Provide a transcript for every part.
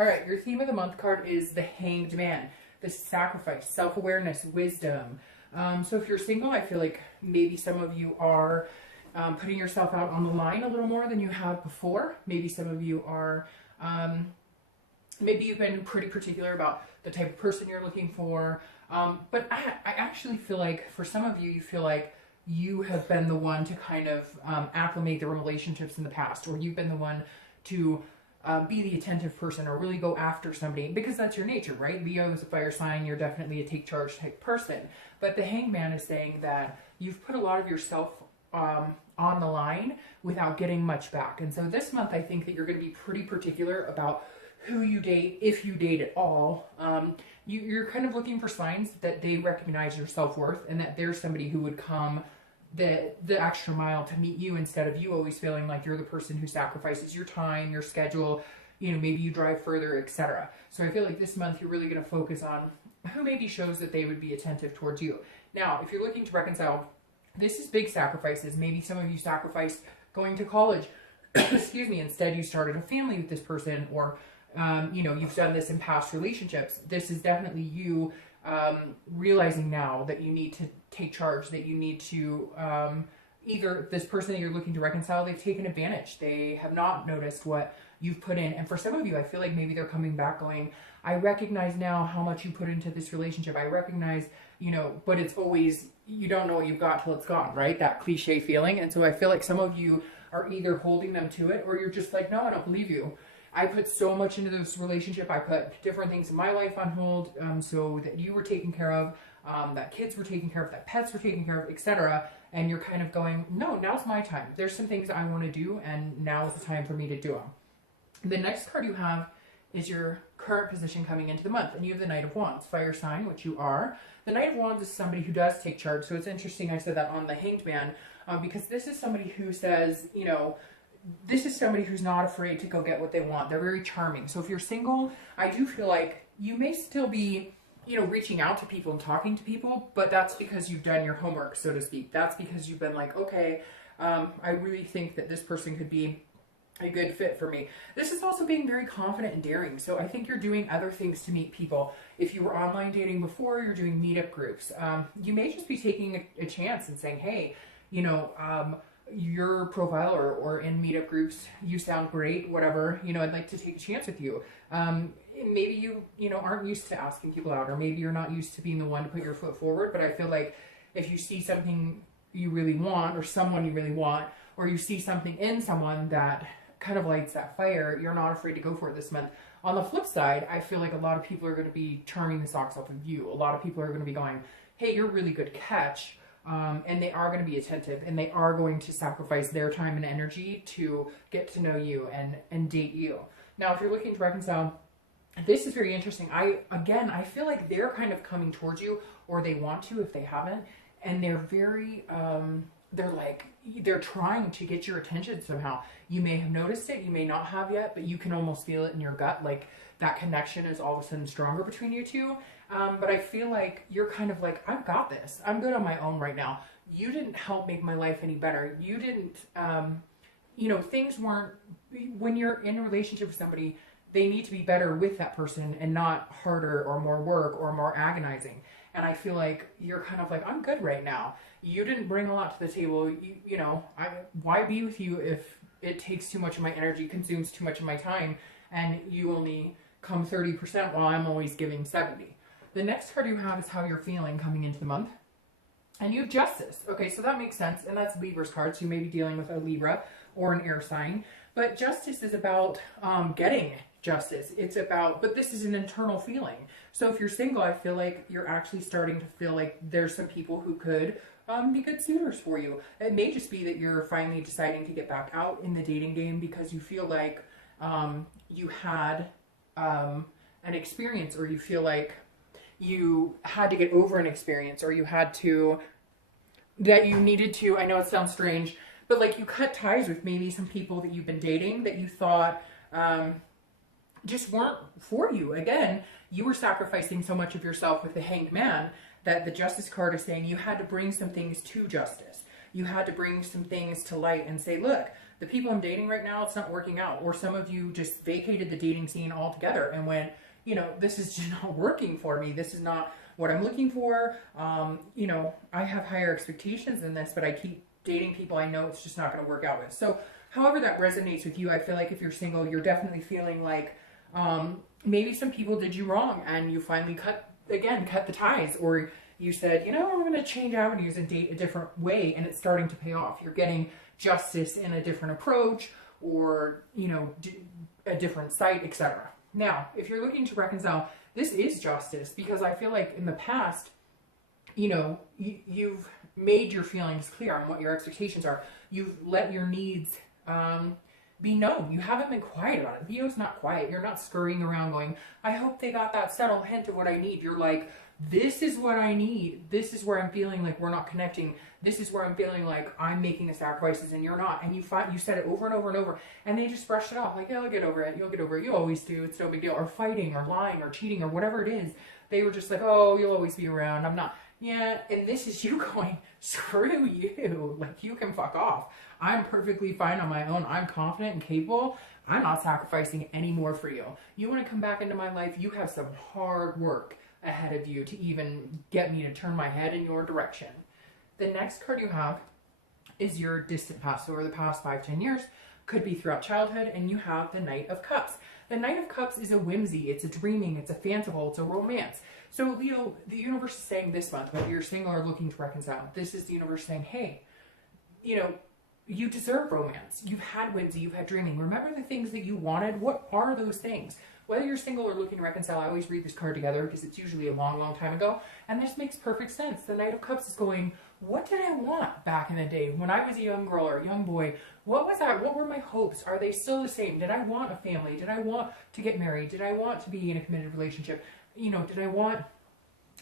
All right, your theme of the month card is the Hanged Man, the sacrifice, self-awareness, wisdom. So if you're single, I feel like maybe some of you are putting yourself out on the line a little more than you have before. Maybe some of you are, maybe you've been pretty particular about the type of person you're looking for. But I actually feel like for some of you, you feel like you have been the one to kind of acclimate the relationships in the past, or you've been the one to be the attentive person or really go after somebody because that's your nature, right? Leo is a fire sign. You're definitely a take charge type person. But the Hanged Man is saying that you've put a lot of yourself on the line without getting much back. And so this month, I think that you're going to be pretty particular about who you date, if you date at all. You're kind of looking for signs that they recognize your self-worth and that there's somebody who would come the extra mile to meet you instead of you always feeling like you're the person who sacrifices your time, your schedule, maybe you drive further, etc. So I feel like this month you're really going to focus on who maybe shows that they would be attentive towards you. Now, if you're looking to reconcile, this is big sacrifices. Maybe some of you sacrificed going to college, excuse me, instead you started a family with this person, or you've done this in past relationships. This is definitely you realizing now that you need to take charge, that you need to either this person that you're looking to reconcile, they've taken advantage. They have not noticed what you've put in. And for some of you, I feel like maybe they're coming back going, I recognize now how much you put into this relationship. I recognize, but it's always, you don't know what you've got till it's gone, right? That cliche feeling. And so I feel like some of you are either holding them to it or you're just like, no, I don't believe you. I put so much into this relationship. I put different things in my life on hold so that you were taken care of, that kids were taken care of, that pets were taken care of, etc. And you're kind of going, no, now's my time. There's some things I want to do, and now is the time for me to do them. The next card you have is your current position coming into the month, and you have the Knight of Wands, fire sign, which you are. The Knight of Wands is somebody who does take charge. So it's interesting I said that on the Hanged Man because this is somebody who says, this is somebody who's not afraid to go get what they want. They're very charming. So if you're single, I do feel like you may still be, reaching out to people and talking to people, but that's because you've done your homework, so to speak. That's because you've been like, okay, I really think that this person could be a good fit for me. This is also being very confident and daring. So I think you're doing other things to meet people. If you were online dating before, you're doing meetup groups. You may just be taking a chance and saying, hey, your profile or in meetup groups, you sound great, whatever, I'd like to take a chance with you. Maybe you aren't used to asking people out, or maybe you're not used to being the one to put your foot forward. But I feel like if you see something you really want, or someone you really want, or you see something in someone that kind of lights that fire, you're not afraid to go for it this month. On the flip side, I feel like a lot of people are going to be charming the socks off of you. A lot of people are going to be going, hey, you're a really good catch. And they are going to be attentive, and they are going to sacrifice their time and energy to get to know you and date you. Now, if you're looking to reconcile, this is very interesting. I feel like they're kind of coming towards you, or they want to if they haven't, and they're very, they're trying to get your attention somehow. You may have noticed it, you may not have yet, but you can almost feel it in your gut, like that connection is all of a sudden stronger between you two. But I feel like you're kind of like, I've got this. I'm good on my own right now. You didn't help make my life any better. You didn't, things weren't, when you're in a relationship with somebody, they need to be better with that person and not harder or more work or more agonizing. And I feel like you're kind of like, I'm good right now. You didn't bring a lot to the table. Why be with you if it takes too much of my energy, consumes too much of my time, and you only come 30% while I'm always giving 70. The next card you have is how you're feeling coming into the month. And you have Justice. Okay, so that makes sense. And that's Libra's card. So you may be dealing with a Libra or an air sign. But Justice is about getting justice. It's about, but this is an internal feeling. So if you're single, I feel like you're actually starting to feel like there's some people who could be good suitors for you. It may just be that you're finally deciding to get back out in the dating game because you feel like you had an experience, or you feel like you had to get over an experience, or you needed to, I know it sounds strange, but like you cut ties with maybe some people that you've been dating that you thought just weren't for you. Again, you were sacrificing so much of yourself with the Hanged Man that the Justice card is saying you had to bring some things to justice. you had to bring some things to light and say, look, the people I'm dating right now, it's not working out. Or some of you just vacated the dating scene altogether and went, you know, this is just not working for me. This is not what I'm looking for. You know, I have higher expectations than this, but I keep dating people I know it's just not going to work out with. So however that resonates with you, I feel like if you're single, you're definitely feeling like maybe some people did you wrong and you finally cut the ties, or you said, you know, I'm going to change avenues and date a different way, and it's starting to pay off. You're getting justice in a different approach, or, you know, a different site, etc. Now, if you're looking to reconcile, this is justice, because I feel like in the past, you know, you've made your feelings clear on what your expectations are. You've let your needs be known. You haven't been quiet about it. Leo's not quiet. You're not scurrying around going, I hope they got that subtle hint of what I need. You're like, this is what I need. This is where I'm feeling like we're not connecting. This is where I'm feeling like I'm making the sacrifices and you're not. And you said it over and over and over, and they just brushed it off. Like, yeah, I'll get over it. You'll get over it. You always do. It's no big deal. Or fighting or lying or cheating or whatever it is. They were just like, oh, you'll always be around. I'm not. Yeah. And this is you going, screw you. Like, you can fuck off. I'm perfectly fine on my own. I'm confident and capable. I'm not sacrificing any more for you. You want to come back into my life? You have some hard work ahead of you to even get me to turn my head in your direction. The next card you have is your distant past, over the past 5-10 years, could be throughout childhood, and you have the Knight of Cups. The Knight of Cups is a whimsy, it's a dreaming, it's a fanciful, it's a romance. So Leo, the universe is saying this month, whether you're single or looking to reconcile, this is the universe saying, hey, you know, you deserve romance. You've had whimsy, you've had dreaming. Remember the things that you wanted? What are those things? Whether you're single or looking to reconcile, I always read this card together because it's usually a long, long time ago. And this makes perfect sense. The Knight of Cups is going, what did I want back in the day when I was a young girl or a young boy? What was that? What were my hopes? Are they still the same? Did I want a family? Did I want to get married? Did I want to be in a committed relationship? You know, did I want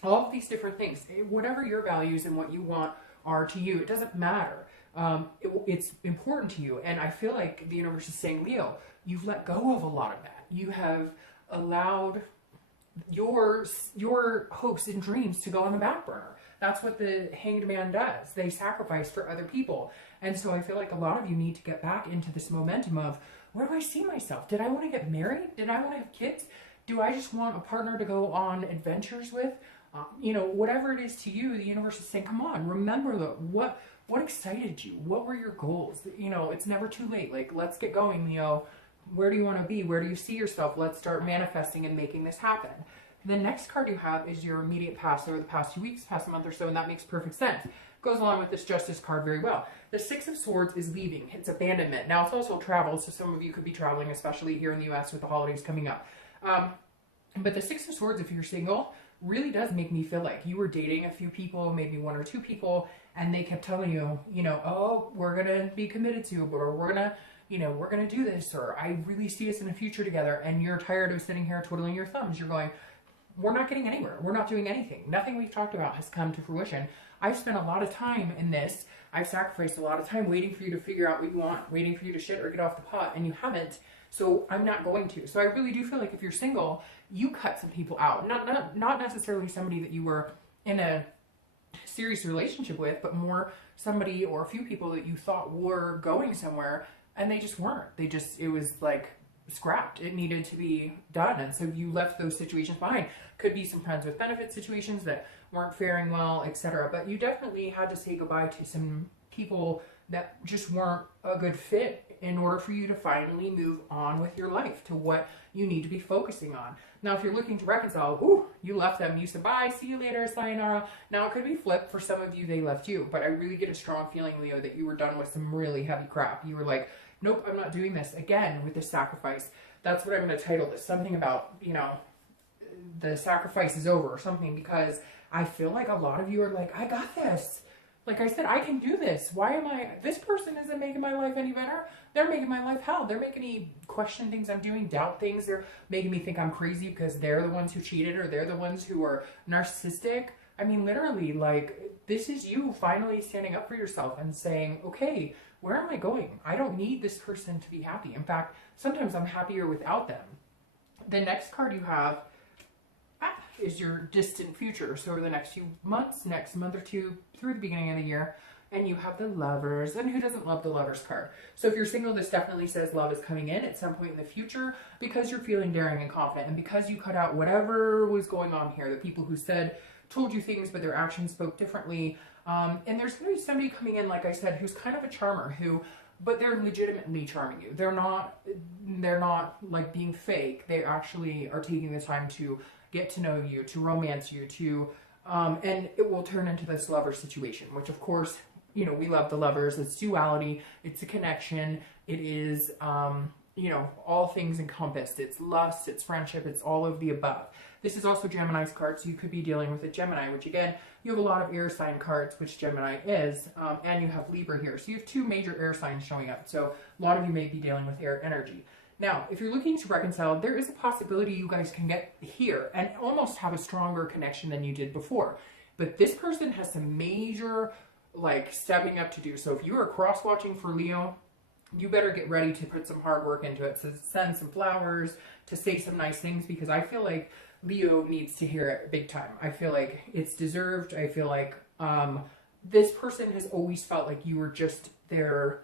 all of these different things? Whatever your values and what you want are to you, it doesn't matter. It's important to you. And I feel like the universe is saying, Leo, you've let go of a lot of that. You have allowed your hopes and dreams to go on the back burner. That's what the Hanged Man does. They sacrifice for other people. And so I feel like a lot of you need to get back into this momentum of, where do I see myself? Did I want to get married? Did I want to have kids? Do I just want a partner to go on adventures with? You know, whatever it is to you, the universe is saying, come on, remember what excited you? What were your goals? You know, it's never too late. Like, let's get going, Leo. Where do you want to be? Where do you see yourself? Let's start manifesting and making this happen. The next card you have is your immediate past, over the past 2 weeks, past month or so, and that makes perfect sense. Goes along with this Justice card very well. The Six of Swords is leaving. It's abandonment. Now, it's also travel, so some of you could be traveling, especially here in the U.S. with the holidays coming up. But the Six of Swords, if you're single, really does make me feel like you were dating a few people, maybe 1 or 2 people, and they kept telling you, you know, oh, we're going to be committed to it, or we're going to, you know, we're going to do this, or I really see us in the future together, and you're tired of sitting here twiddling your thumbs. You're going, we're not getting anywhere. We're not doing anything. Nothing we've talked about has come to fruition. I've spent a lot of time in this. I've sacrificed a lot of time waiting for you to figure out what you want, waiting for you to shit or get off the pot, and you haven't. So I'm not going to. So I really do feel like if you're single, you cut some people out. Not necessarily somebody that you were in a serious relationship with, but more somebody or a few people that you thought were going somewhere, and they just weren't. It was like scrapped. It needed to be done. And so you left those situations behind. Could be some friends with benefit situations that weren't faring well, etc. But you definitely had to say goodbye to some people that just weren't a good fit in order for you to finally move on with your life to what you need to be focusing on. Now, if you're looking to reconcile, you left them. You said, bye, see you later, sayonara. Now, it could be flipped. For some of you, they left you. But I really get a strong feeling, Leo, that you were done with some really heavy crap. You were like, nope, I'm not doing this again with this sacrifice. That's what I'm going to title this. Something about, you know, the sacrifice is over or something, because I feel like a lot of you are like, I got this. Like I said, I can do this. Why am I, this person isn't making my life any better. They're making my life hell. They're making me question things I'm doing, doubt things. They're making me think I'm crazy because they're the ones who cheated, or they're the ones who are narcissistic. I mean, literally, like, this is you finally standing up for yourself and saying, okay, where am I going? I don't need this person to be happy. In fact, sometimes I'm happier without them. The next card you have is your distant future. So over the next few months, next month or two, through the beginning of the year, and you have the Lovers. And who doesn't love the Lovers card? So if you're single, this definitely says love is coming in at some point in the future because you're feeling daring and confident, and because you cut out whatever was going on here, the people who told you things, but their actions spoke differently. And there's going to be somebody coming in, like I said, who's kind of a charmer, but they're legitimately charming you. They're not like being fake. They actually are taking the time to get to know you, to romance you, and it will turn into this lover situation, which of course, you know, we love the Lovers. It's duality. It's a connection. It is, you know, all things encompassed. It's lust, it's friendship, it's all of the above. This is also Gemini's card, so you could be dealing with a Gemini, which again, you have a lot of air sign cards, which Gemini is, and you have Libra here. So you have two major air signs showing up. So a lot of you may be dealing with air energy. Now, if you're looking to reconcile, there is a possibility you guys can get here and almost have a stronger connection than you did before. But this person has some major, like, stepping up to do. So if you are cross-watching for Leo, you better get ready to put some hard work into it. So send some flowers, to say some nice things, because I feel like Leo needs to hear it big time. I feel like it's deserved. I feel like this person has always felt like you were just there.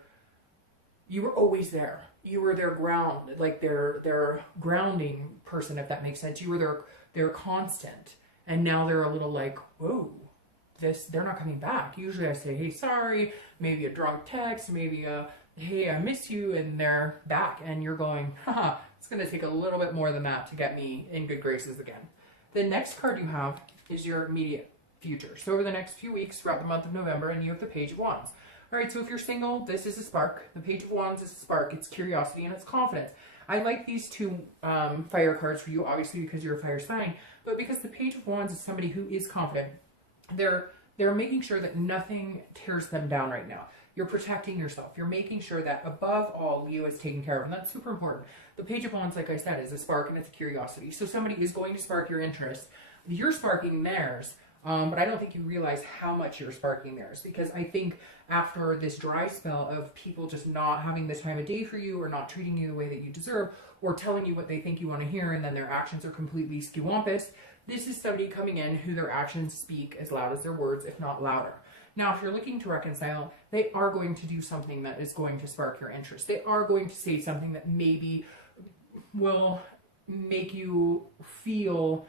You were always there. You were their ground, like their grounding person, if that makes sense. You were their constant. And now they're a little like, whoa, they're not coming back. Usually I say, hey, sorry, maybe a drunk text, maybe a, hey, I miss you, and they're back. And you're going, haha, it's going to take a little bit more than that to get me in good graces again. The next card you have is your immediate future. So over the next few weeks throughout the month of November, and you have the Page of Wands. All right, so if you're single, this is a spark. The Page of Wands is a spark. It's curiosity and it's confidence. I like these two fire cards for you, obviously, because you're a fire sign, but because the Page of Wands is somebody who is confident. They're making sure that nothing tears them down right now. You're protecting yourself. You're making sure that above all, Leo is taken care of, and that's super important. The Page of Wands, like I said, is a spark and it's a curiosity. So somebody is going to spark your interest. You're sparking theirs. But I don't think you realize how much you're sparking theirs, because I think after this dry spell of people just not having the time of day for you, or not treating you the way that you deserve, or telling you what they think you want to hear, and then their actions are completely skewampus, this is somebody coming in who their actions speak as loud as their words, if not louder. Now, if you're looking to reconcile, they are going to do something that is going to spark your interest. They are going to say something that maybe will make you feel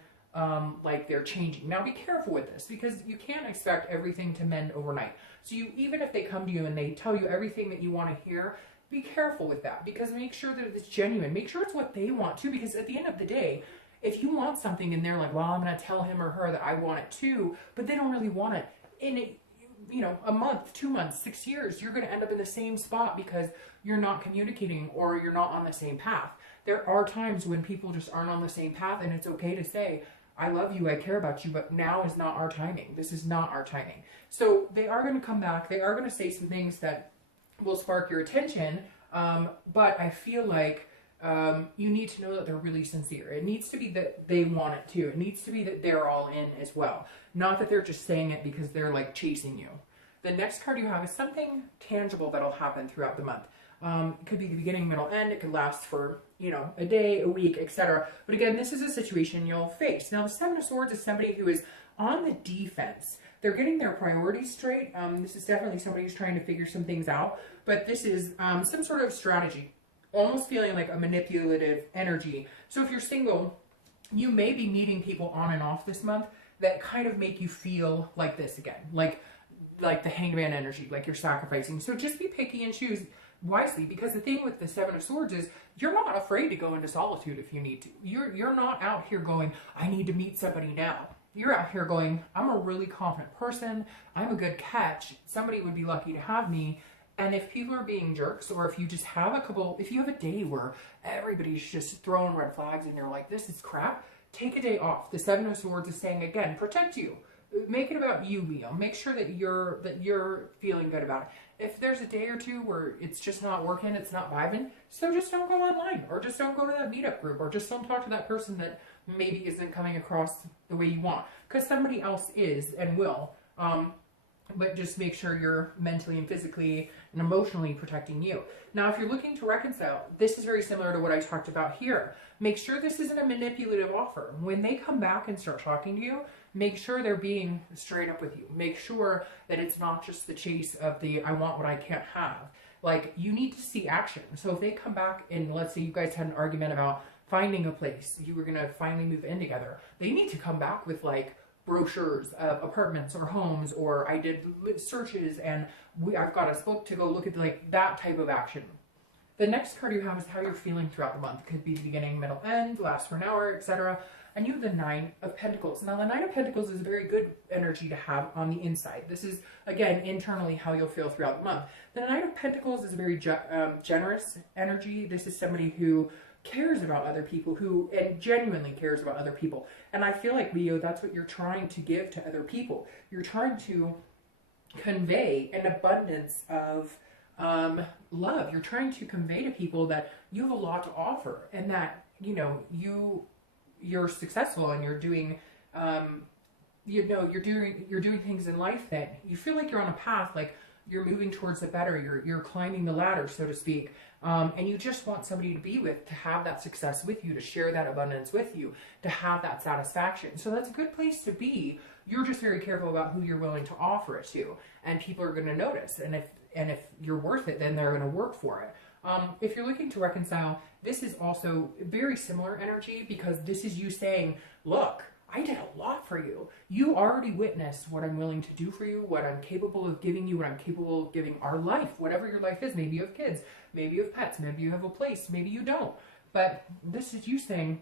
like they're changing. Now be careful with this, because you can't expect everything to mend overnight. So even if they come to you and they tell you everything that you want to hear, be careful with that, because make sure that it's genuine. Make sure it's what they want too, because at the end of the day, if you want something and they're like, well, I'm going to tell him or her that I want it too, but they don't really want it, in it, you know, a month, 2 months, 6 years, you're going to end up in the same spot because you're not communicating or you're not on the same path. There are times when people just aren't on the same path, and it's okay to say, I love you, I care about you, but now is not our timing. This is not our timing. So they are going to come back. They are going to say some things that will spark your attention, but I feel like you need to know that they're really sincere. It needs to be that they want it too. It needs to be that they're all in as well. Not that they're just saying it because they're like chasing you. The next card you have is something tangible that'll happen throughout the month. It could be the beginning, middle, end. It could last for, you know, a day, a week, etc. But again, this is a situation you'll face. Now, the Seven of Swords is somebody who is on the defense. They're getting their priorities straight. This is definitely somebody who's trying to figure some things out. But this is some sort of strategy, almost feeling like a manipulative energy. So if you're single, you may be meeting people on and off this month that kind of make you feel like this again, like the Hanged Man energy, like you're sacrificing. So just be picky and choose wisely, because the thing with the Seven of Swords is you're not afraid to go into solitude if you need to. You're not out here going, I need to meet somebody now. You're out here going, I'm a really confident person. I'm a good catch. Somebody would be lucky to have me. And if people are being jerks, or if you just have if you have a day where everybody's just throwing red flags and you're like, this is crap, take a day off. The Seven of Swords is saying, again, protect you. Make it about you, Leo. Make sure that you're feeling good about it. If there's a day or two where it's just not working, it's not vibing, so just don't go online, or just don't go to that meetup group, or just don't talk to that person that maybe isn't coming across the way you want, because somebody else is and will. but just make sure you're mentally and physically and emotionally protecting you. Now, if you're looking to reconcile, this is very similar to what I talked about here. Make sure this isn't a manipulative offer. When they come back and start talking to you, make sure they're being straight up with you. Make sure that it's not just the chase of the I want what I can't have. Like, you need to see action. So if they come back and let's say you guys had an argument about finding a place, you were going to finally move in together, they need to come back with like brochures of apartments or homes, or I did searches and I've got us booked to go look at, like that type of action. The next card you have is how you're feeling throughout the month. It could be the beginning, middle, end, last for an hour, etc. And you have the Nine of Pentacles. Now, the Nine of Pentacles is a very good energy to have on the inside. This is, again, internally how you'll feel throughout the month. The Nine of Pentacles is a very generous energy. This is somebody who cares about other people, and genuinely cares about other people. And I feel like, Leo, that's what you're trying to give to other people. You're trying to convey an abundance of love. You're trying to convey to people that you have a lot to offer, and that, you know, you're successful, and you're doing you're doing things in life that you feel like you're on a path, like you're moving towards the better, you're climbing the ladder, so to speak, and you just want somebody to be with, to have that success with you, to share that abundance with you, to have that satisfaction. So that's a good place to be. You're just very careful about who you're willing to offer it to, and people are going to notice, and if you're worth it, then they're going to work for it. If you're looking to reconcile, this is also very similar energy, because this is you saying, look, I did a lot for you. You already witnessed what I'm willing to do for you, what I'm capable of giving you, what I'm capable of giving our life, whatever your life is. Maybe you have kids, maybe you have pets, maybe you have a place, maybe you don't. But this is you saying,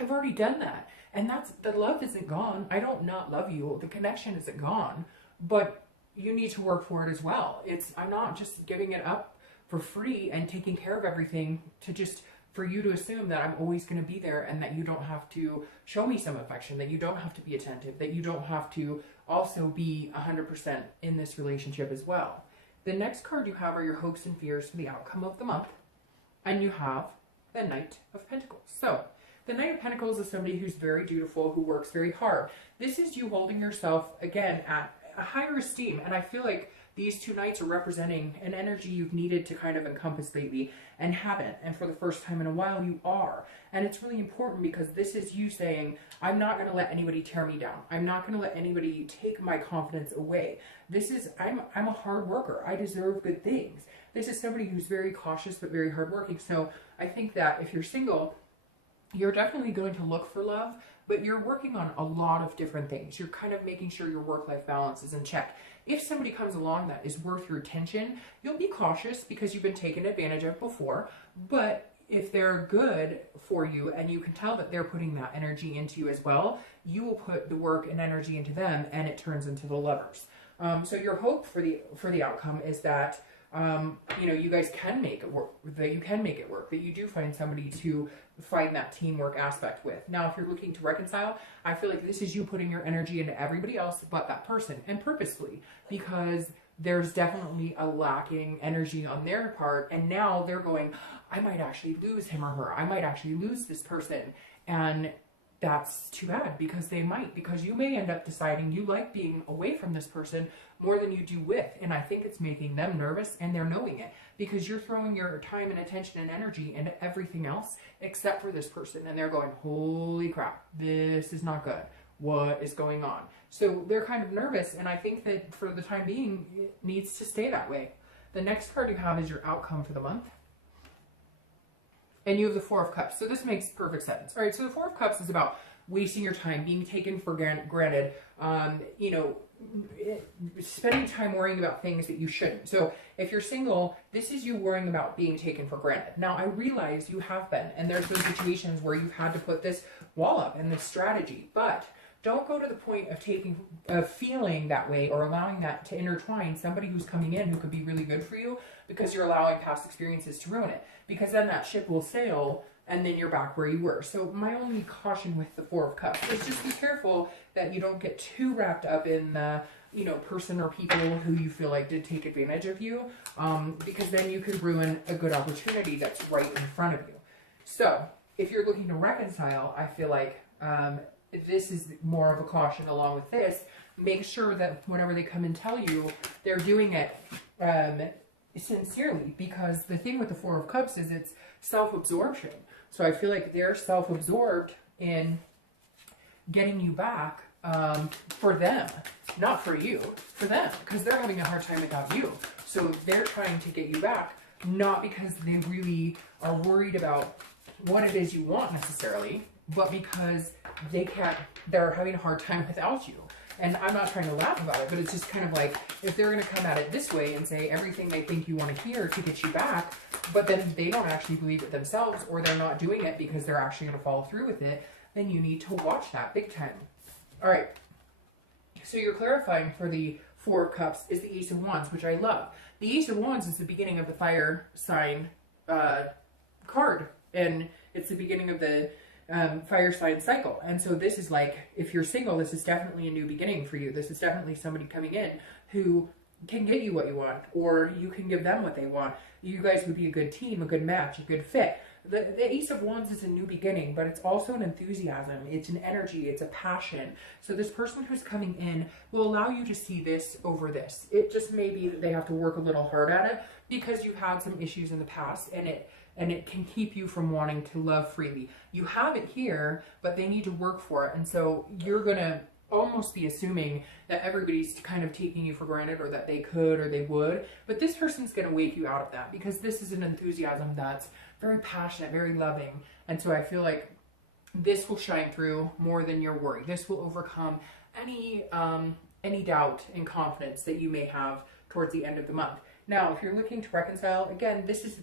I've already done that. And that's, the love isn't gone. I don't not love you. The connection isn't gone, but you need to work for it as well. I'm not just giving it up for free and taking care of everything to just for you to assume that I'm always going to be there, and that you don't have to show me some affection, that you don't have to be attentive, that you don't have to also be 100% in this relationship as well. The next card you have are your hopes and fears for the outcome of the month, and you have the Knight of Pentacles. So the Knight of Pentacles is somebody who's very dutiful, who works very hard. This is you holding yourself, again, at a higher esteem, and I feel like these two knights are representing an energy you've needed to kind of encompass lately and haven't. And for the first time in a while, you are. And it's really important, because this is you saying, I'm not going to let anybody tear me down. I'm not going to let anybody take my confidence away. This is, I'm a hard worker. I deserve good things. This is somebody who's very cautious but very hardworking. So I think that if you're single, you're definitely going to look for love, but you're working on a lot of different things. You're kind of making sure your work-life balance is in check. If somebody comes along that is worth your attention, you'll be cautious because you've been taken advantage of before. But if they're good for you and you can tell that they're putting that energy into you as well, you will put the work and energy into them, and it turns into the lovers. So your hope for the outcome is that you guys can make it work, that you can make it work, that you do find somebody to find that teamwork aspect with. Now, if you're looking to reconcile, I feel like this is you putting your energy into everybody else but that person, and purposefully, because there's definitely a lacking energy on their part, and now they're going, I might actually lose him or her. I might actually lose this person. And that's too bad, because you may end up deciding you like being away from this person more than you do with. And I think it's making them nervous, and they're knowing it, because you're throwing your time and attention and energy into everything else except for this person. And they're going, holy crap, this is not good. What is going on? So they're kind of nervous. And I think that for the time being, it needs to stay that way. The next card you have is your outcome for the month. And you have the Four of Cups. So this makes perfect sense. All right, so the Four of Cups is about wasting your time, being taken for granted, spending time worrying about things that you shouldn't. So if you're single, this is you worrying about being taken for granted. Now, I realize you have been, and there's been situations where you've had to put this wall up and this strategy, but don't go to the point of feeling that way or allowing that to intertwine somebody who's coming in who could be really good for you, because you're allowing past experiences to ruin it. Because then that ship will sail, and then you're back where you were. So my only caution with the Four of Cups is just be careful that you don't get too wrapped up in the person or people who you feel like did take advantage of you, because then you could ruin a good opportunity that's right in front of you. So if you're looking to reconcile, I feel like this is more of a caution along with this. Make sure that whenever they come and tell you, they're doing it sincerely, because the thing with the Four of Cups is it's self-absorption. So I feel like they're self-absorbed in getting you back for them, not for you, for them, because they're having a hard time without you. So they're trying to get you back, not because they really are worried about what it is you want necessarily, but because they're having a hard time without you. And I'm not trying to laugh about it, but it's just kind of like, if they're going to come at it this way and say everything they think you want to hear to get you back, but then they don't actually believe it themselves, or they're not doing it because they're actually going to follow through with it, then you need to watch that big time. All right. So you're clarifying for the Four of Cups is the Ace of Wands, which I love. The Ace of Wands is the beginning of the fire sign card, and it's the beginning of the fire sign cycle. And so this is like, if you're single, this is definitely a new beginning for you. This is definitely somebody coming in who can get you what you want, or you can give them what they want. You guys would be a good team, a good match, a good fit. The Ace of Wands is a new beginning, but it's also an enthusiasm. It's an energy. It's a passion. So this person who's coming in will allow you to see this over this. It just may be that they have to work a little hard at it because you've had some issues in the past, and it can keep you from wanting to love freely. You have it here, but they need to work for it. And so you're going to almost be assuming that everybody's kind of taking you for granted, or that they could or they would. But this person's going to wake you out of that, because this is an enthusiasm that's very passionate, very loving. And so I feel like this will shine through more than your worry. This will overcome any doubt and confidence that you may have towards the end of the month. Now, if you're looking to reconcile, again, this is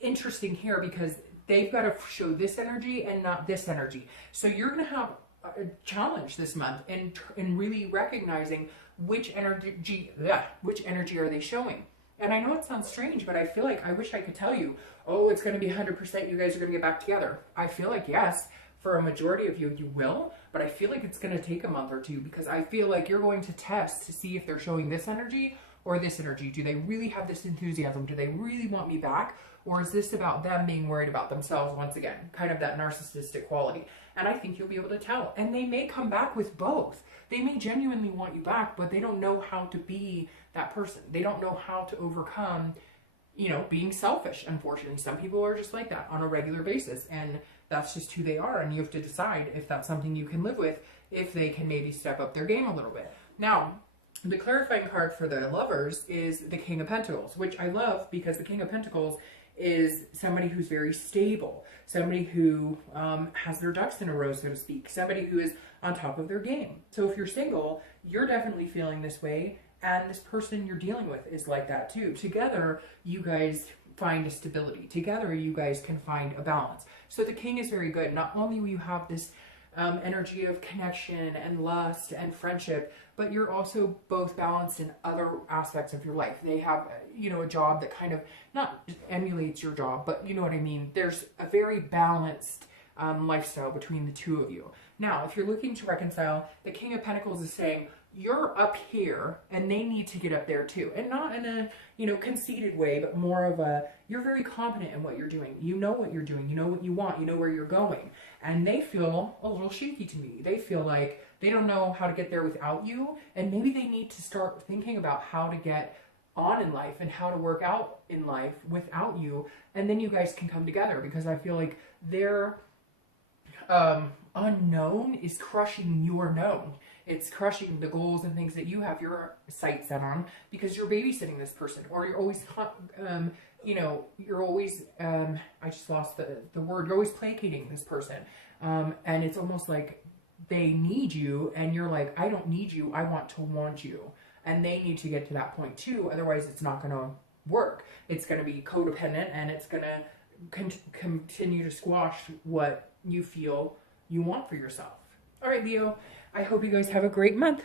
interesting here because they've got to show this energy and not this energy. So you're going to have a challenge this month in really recognizing which energy are they showing. And I know it sounds strange, but I feel like I wish I could tell you, oh, it's going to be 100% you guys are going to get back together. I feel like, yes, for a majority of you, you will, but I feel like it's going to take a month or two, because I feel like you're going to test to see if they're showing this energy or this energy. Do they really have this enthusiasm? Do they really want me back? Or is this about them being worried about themselves once again? Kind of that narcissistic quality. And I think you'll be able to tell. And they may come back with both. They may genuinely want you back, but they don't know how to be that person. They don't know how to overcome, being selfish. Unfortunately, some people are just like that on a regular basis, and that's just who they are. And you have to decide if that's something you can live with, if they can maybe step up their game a little bit. Now, the clarifying card for the lovers is the King of Pentacles, which I love because the King of Pentacles is somebody who's very stable, somebody who has their ducks in a row, so to speak, somebody who is on top of their game. So if you're single, you're definitely feeling this way, and this person you're dealing with is like that too. Together, you guys find a stability. Together, you guys can find a balance. So the King is very good. Not only will you have this energy of connection and lust and friendship, but you're also both balanced in other aspects of your life. They have, a job that kind of not emulates your job, but you know what I mean. There's a very balanced lifestyle between the two of you. Now, if you're looking to reconcile, the King of Pentacles is saying, you're up here and they need to get up there too. And not in a, conceited way, but more of you're very confident in what you're doing. You know what you're doing. You know what you want. You know where you're going. And they feel a little shaky to me. They feel like they don't know how to get there without you. And maybe they need to start thinking about how to get on in life and how to work out in life without you. And then you guys can come together, because I feel like their unknown is crushing your known. It's crushing the goals and things that you have your sights set on, because you're babysitting this person, or you're always, you're always, I just lost the word, you're always placating this person. And it's almost like they need you, and you're like, I don't need you, I want you. And they need to get to that point too, otherwise it's not going to work. It's going to be codependent, and it's going to continue to squash what you feel you want for yourself. All right, Leo, I hope you guys have a great month.